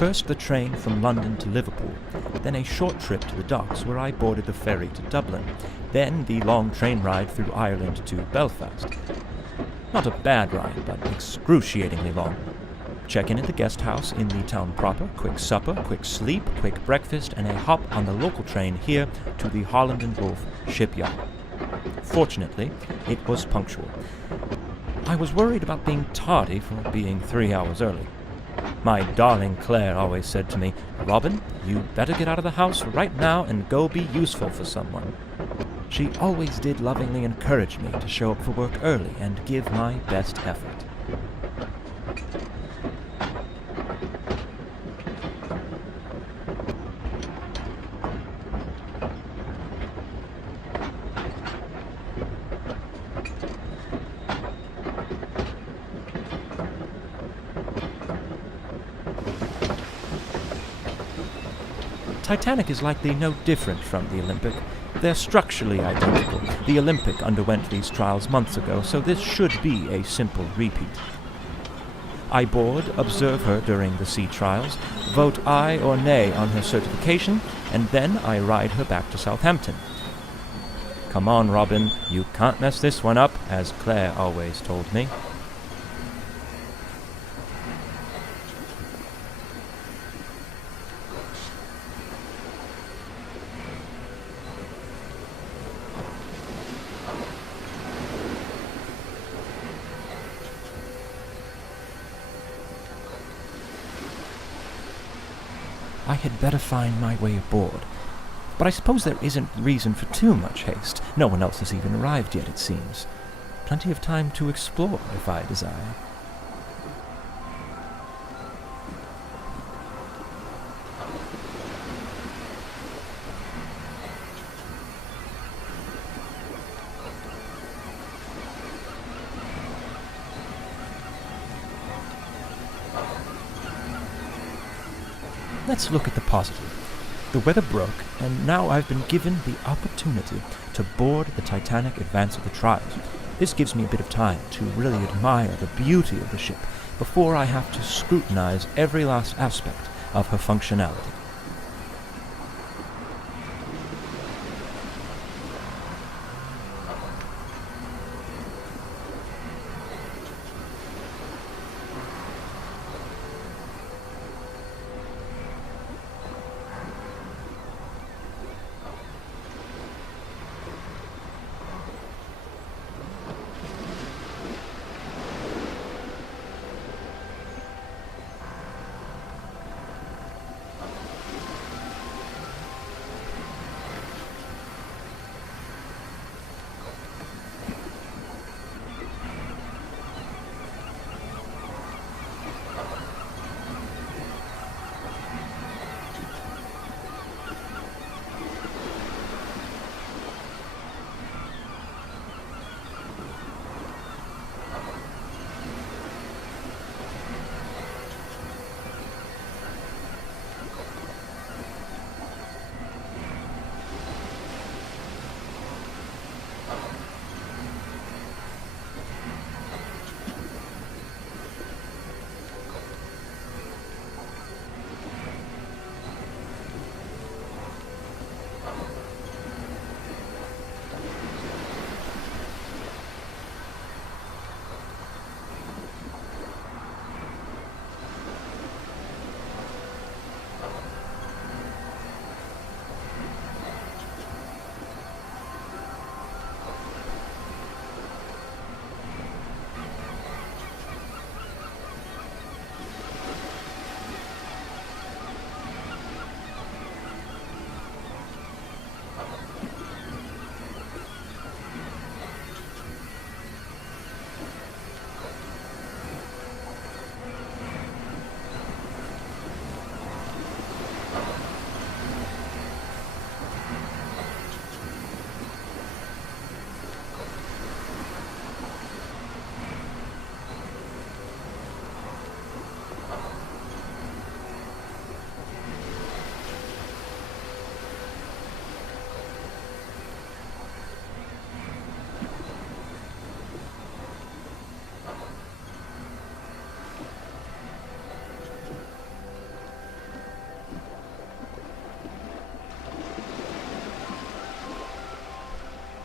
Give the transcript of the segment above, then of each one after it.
First the train from London to Liverpool, then a short trip to the docks where I boarded the ferry to Dublin, then the long train ride through Ireland to Belfast. Not a bad ride, but excruciatingly long. Check in at the guest house in the town proper, quick supper, quick sleep, quick breakfast, and a hop on the local train here to the Holland and Wolff shipyard. Fortunately, it was punctual. I was worried about being tardy for being 3 hours early. My darling Claire always said to me, "Robin, you better get out of the house right now and go be useful for someone." She always did lovingly encourage me to show up for work early and give my best effort. Titanic is likely no different from the Olympic. They're structurally identical. The Olympic underwent these trials months ago, so this should be a simple repeat. I board, observe her during the sea trials, vote aye or nay on her certification, and then I ride her back to Southampton. Come on, Robin, you can't mess this one up, as Claire always told me. I had better find my way aboard. But I suppose there isn't reason for too much haste. No one else has even arrived yet, it seems. Plenty of time to explore, if I desire. Let's look at the positive. The weather broke, and now I've been given the opportunity to board the Titanic advance of the trials. This gives me a bit of time to really admire the beauty of the ship before I have to scrutinize every last aspect of her functionality.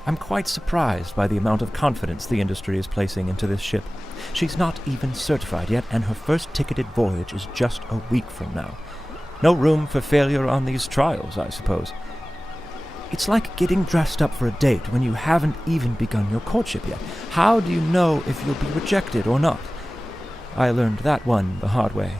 I'm quite surprised by the amount of confidence the industry is placing into this ship. She's not even certified yet, and her first ticketed voyage is just a week from now. No room for failure on these trials, I suppose. It's like getting dressed up for a date when you haven't even begun your courtship yet. How do you know if you'll be rejected or not? I learned that one the hard way.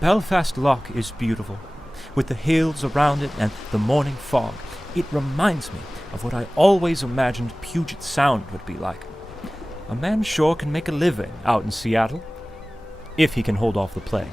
Belfast Lough is beautiful, with the hills around it and the morning fog. It reminds me of what I always imagined Puget Sound would be like. A man sure can make a living out in Seattle, if he can hold off the plague.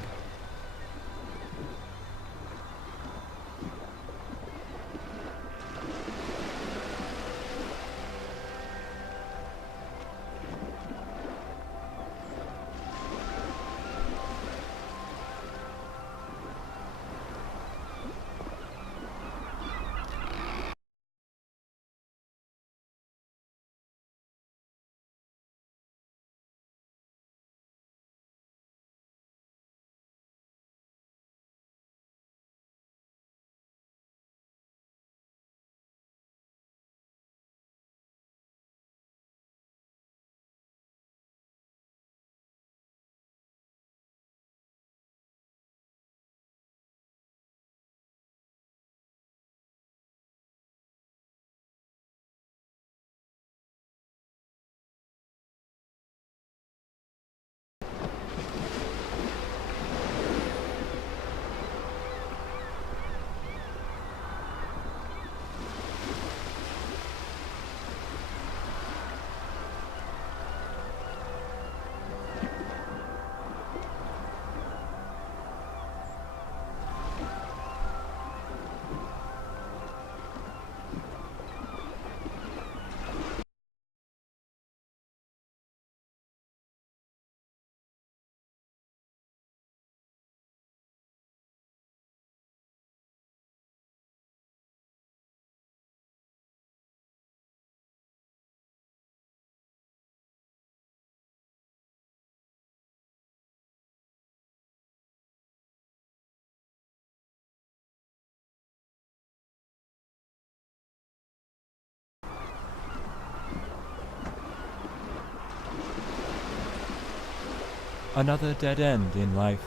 Another dead end in life.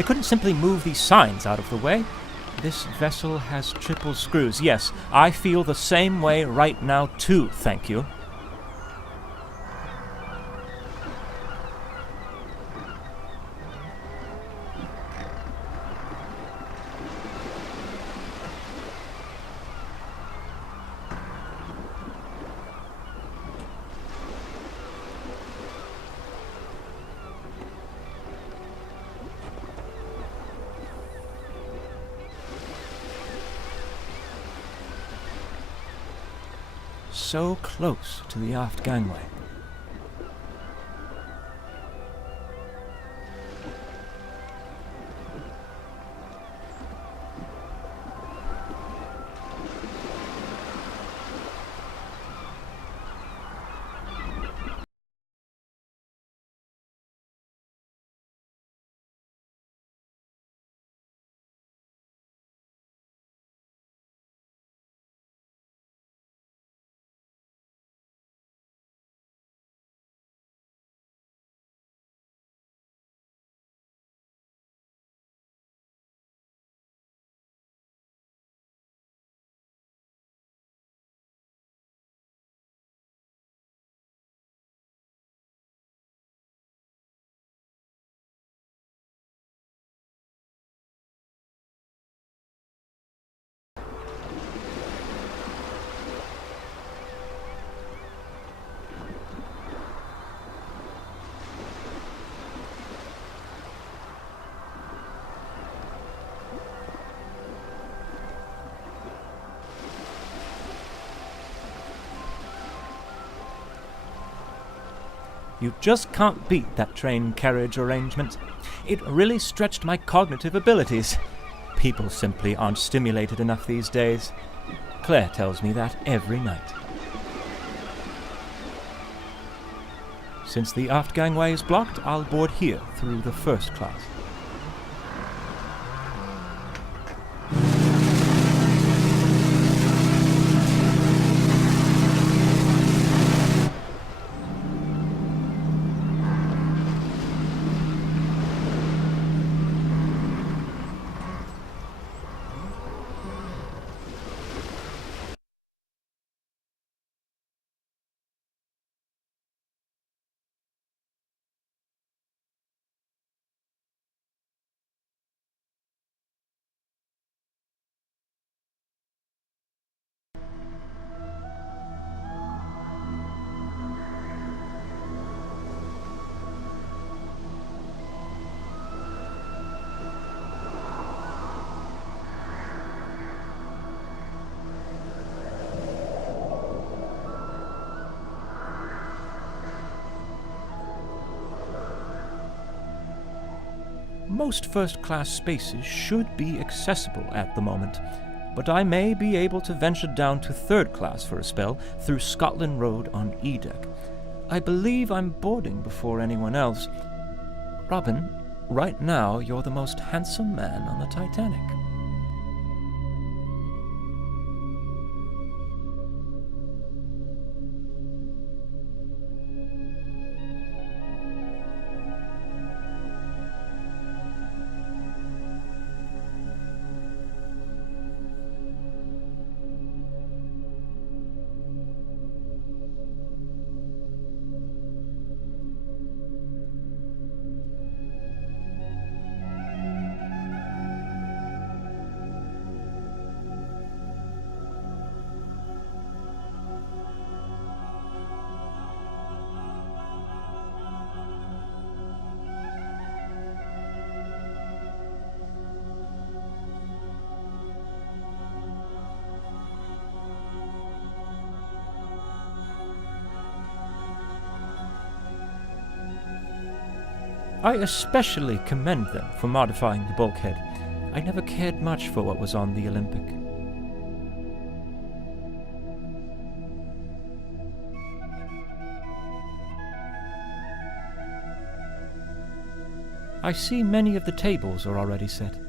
They couldn't simply move these signs out of the way. This vessel has triple screws. Yes, I feel the same way right now too, thank you. So close to the aft gangway. You just can't beat that train carriage arrangement. It really stretched my cognitive abilities. People simply aren't stimulated enough these days. Claire tells me that every night. Since the aft gangway is blocked, I'll board here through the first class. Most first-class spaces should be accessible at the moment, but I may be able to venture down to third class for a spell through Scotland Road on E-Deck. I believe I'm boarding before anyone else. Robin, right now you're the most handsome man on the Titanic. I especially commend them for modifying the bulkhead. I never cared much for what was on the Olympic. I see many of the tables are already set.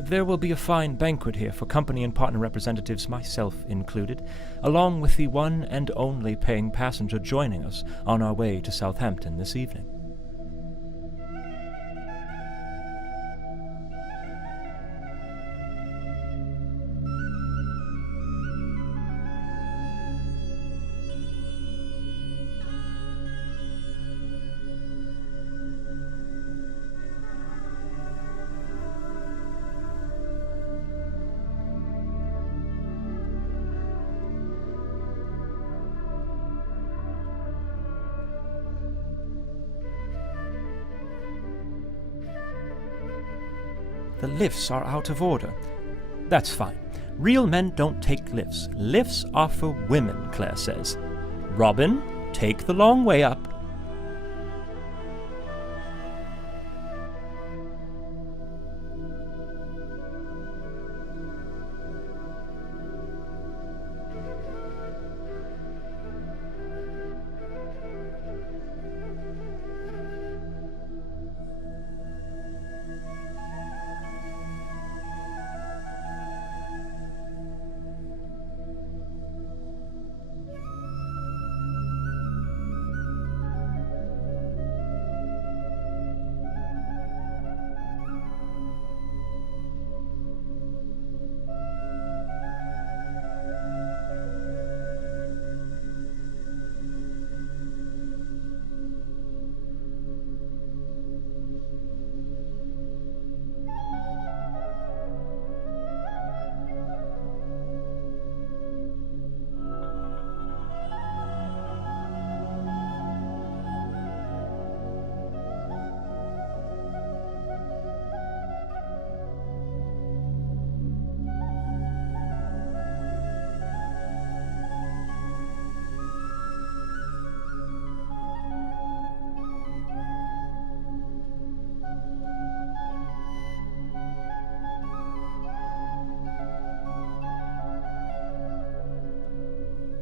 There will be a fine banquet here for company and partner representatives, myself included, along with the one and only paying passenger joining us on our way to Southampton this evening. The lifts are out of order. That's fine. Real men don't take lifts. Lifts are for women, Claire says. Robin, take the long way up.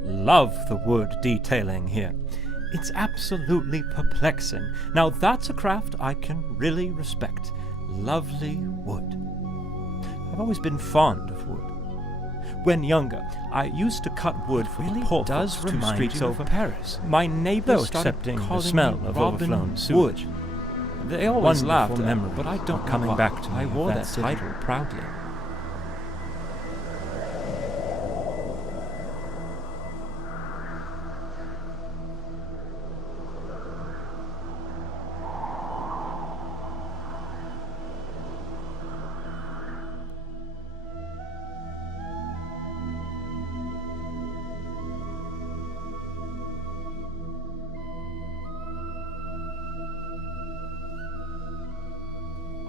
Love the wood detailing here. It's absolutely perplexing. Now that's a craft I can really respect. Lovely wood. I've always been fond of wood. When younger, I used to cut wood for the poor folks 2 streets over Paris. My neighbors started accepting the smell of overflown sewage. They always laughed at me, but I don't coming back to me. I wore that title proudly.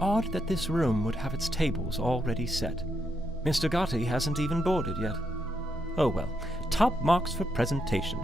Odd that this room would have its tables already set. Mr. Gotti hasn't even boarded yet. Oh well, top marks for presentation.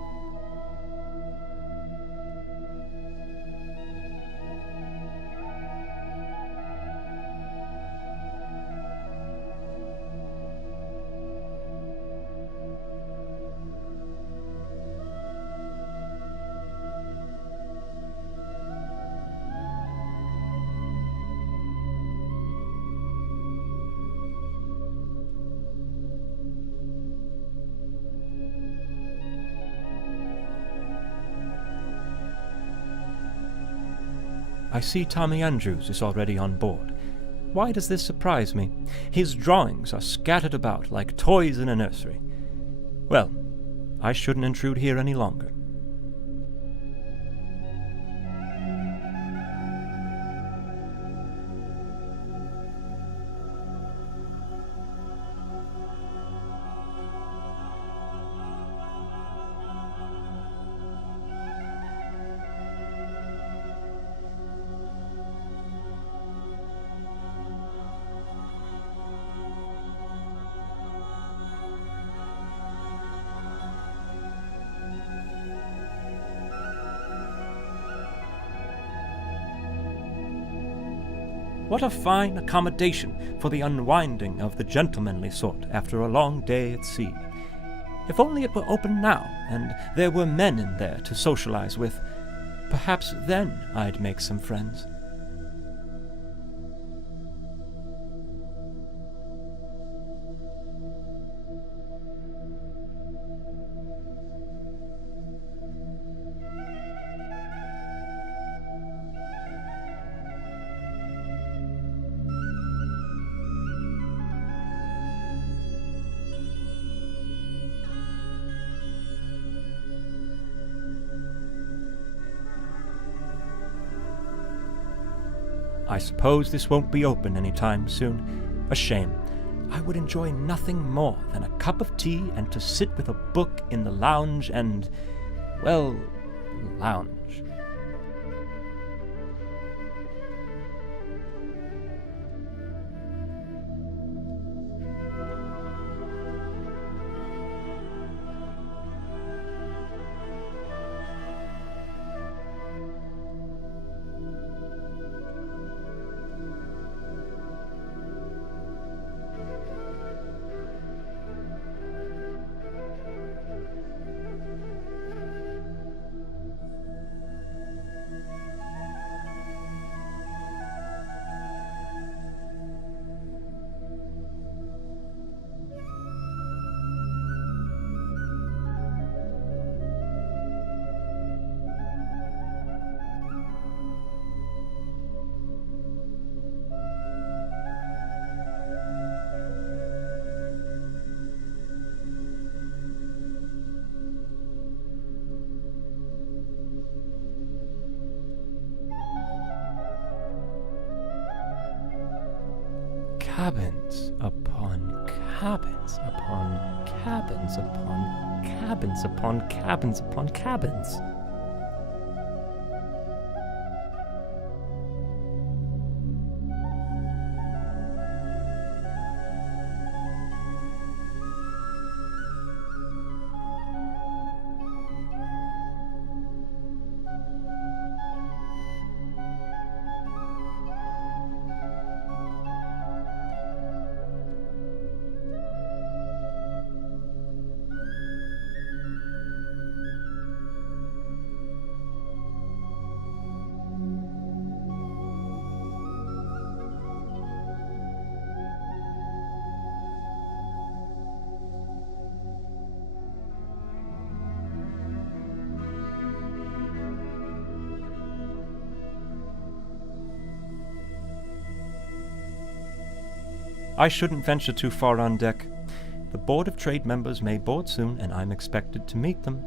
I see Tommy Andrews is already on board. Why does this surprise me? His drawings are scattered about like toys in a nursery. Well, I shouldn't intrude here any longer. What a fine accommodation for the unwinding of the gentlemanly sort after a long day at sea. If only it were open now, and there were men in there to socialize with, perhaps then I'd make some friends. I suppose this won't be open any time soon. A shame. I would enjoy nothing more than a cup of tea and to sit with a book in the lounge and, well, lounge. cabins upon cabins upon cabins upon cabins upon cabins upon cabins. I shouldn't venture too far on deck. The Board of Trade members may board soon, and I'm expected to meet them.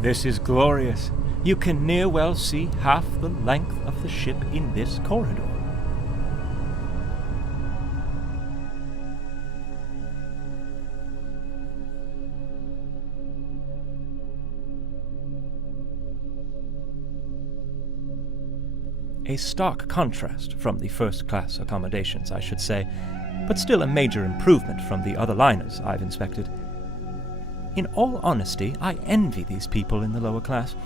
This is glorious. You can near well see half the length of the ship in this corridor. A stark contrast from the first-class accommodations, I should say, but still a major improvement from the other liners I've inspected. In all honesty, I envy these people in the lower class.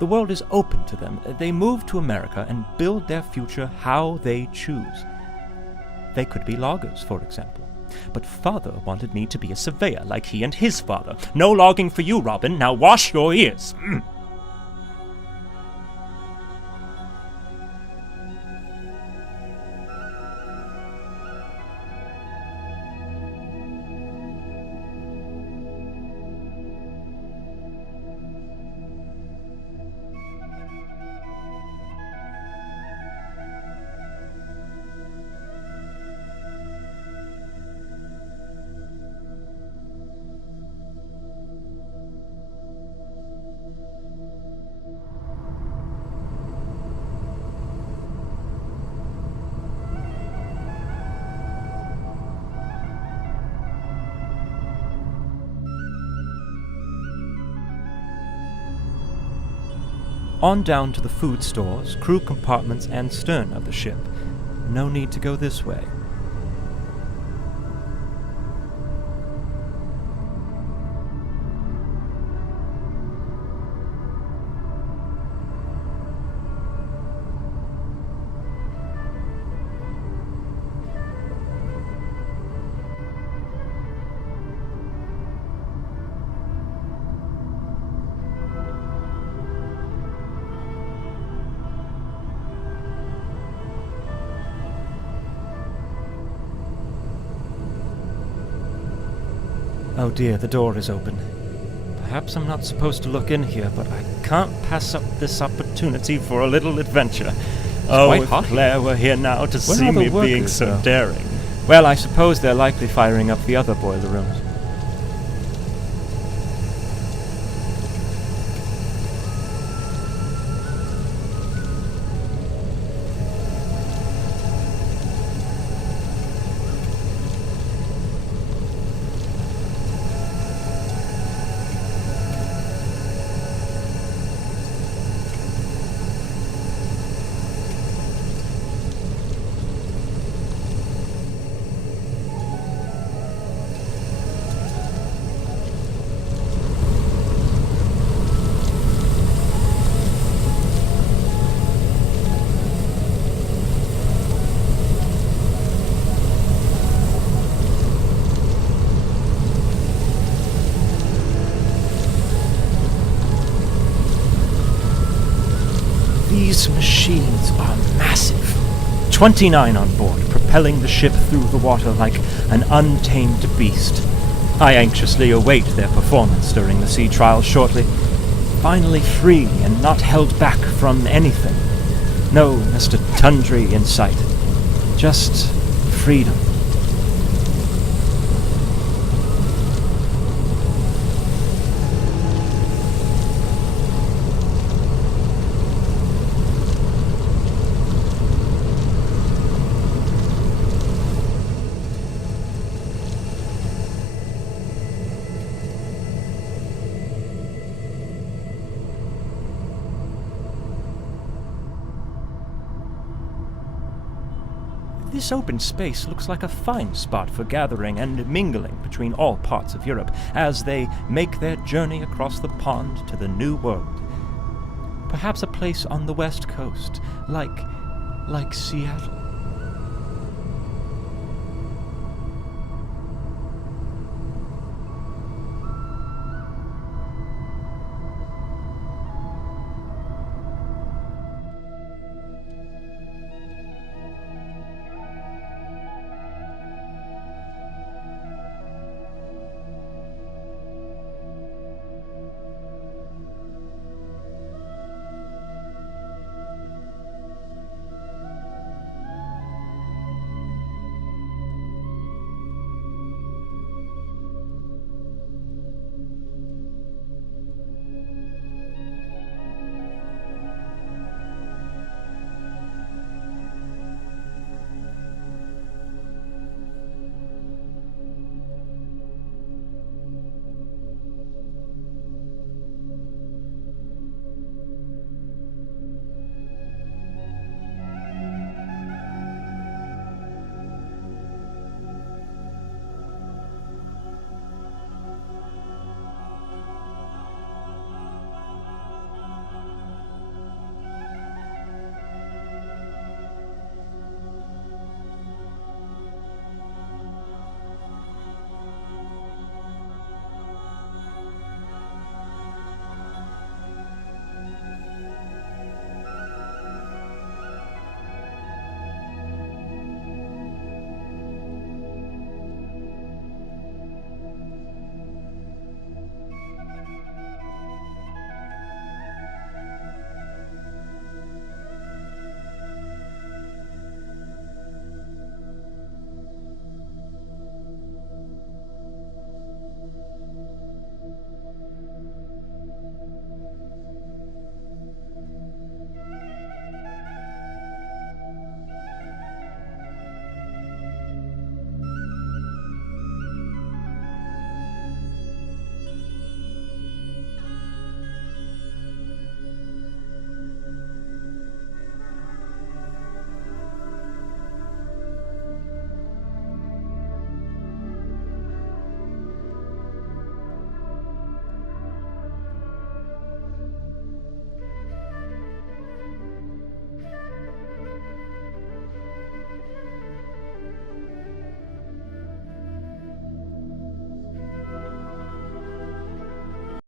The world is open to them. They move to America and build their future how they choose. They could be loggers, for example. But Father wanted me to be a surveyor like he and his father. No logging for you, Robin. Now wash your ears. On down to the food stores, crew compartments, and stern of the ship. No need to go this way. Oh dear, the door is open. Perhaps I'm not supposed to look in here, but I can't pass up this opportunity for a little adventure. Oh, if Claire were here now to see me being so daring. Well, I suppose they're likely firing up the other boiler rooms. These machines are massive. 29 on board, propelling the ship through the water like an untamed beast. I anxiously await their performance during the sea trials shortly. Finally free and not held back from anything. No Mr. Tundry in sight. Just freedom. This open space looks like a fine spot for gathering and mingling between all parts of Europe as they make their journey across the pond to the New World. Perhaps a place on the West Coast, like Seattle.